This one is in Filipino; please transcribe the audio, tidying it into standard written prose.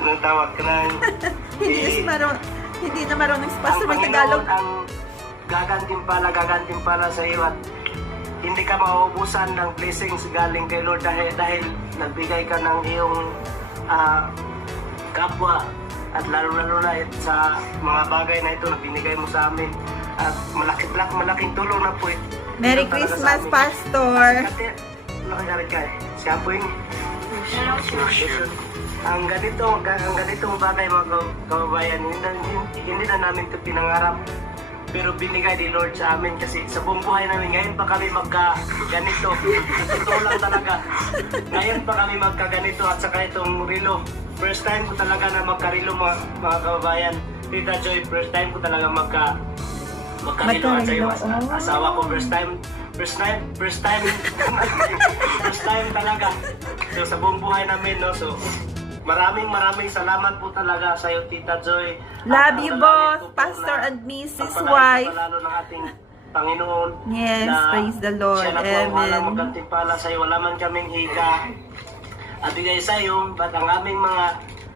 Anong tawag ka ng... Hindi na marunong si Pastor Ang mag-Tagalog. Panginoon ang gagantimpala sa iyo at hindi ka mauubusan ng blessings galing kay Lord dahil nagbigay ka ng iyong kapwa at lalo na sa mga bagay na ito na binigay mo sa amin at malaking tulong na po ito. Merry Christmas, Pastor! Nakagalit ka eh. Siya po yung ang ganitong bagay mga kababayan, hindi na namin ito pinangarap. Pero binigay ni Lord sa amin kasi sa buong buhay namin, ngayon pa kami magka-ganito. Ito lang talaga. Ngayon pa kami magka-ganito at saka itong relo. First time ko talaga na magka-relo mga kababayan. Tita Joy, first time ko talaga magka-relo at sa iyo. Asawa ko, first time talaga. So sa buong buhay namin, no? So maraming salamat po talaga sa iyo, Tita Joy. Love you both, Pastor and Mrs. Wife. Lalo ng ating Panginoon. Yes, praise the Lord. Siya na po ang walang Amen. maggantimpala sa iyo. Wala man kaming higa at bigay sa iyo, but ang aming mga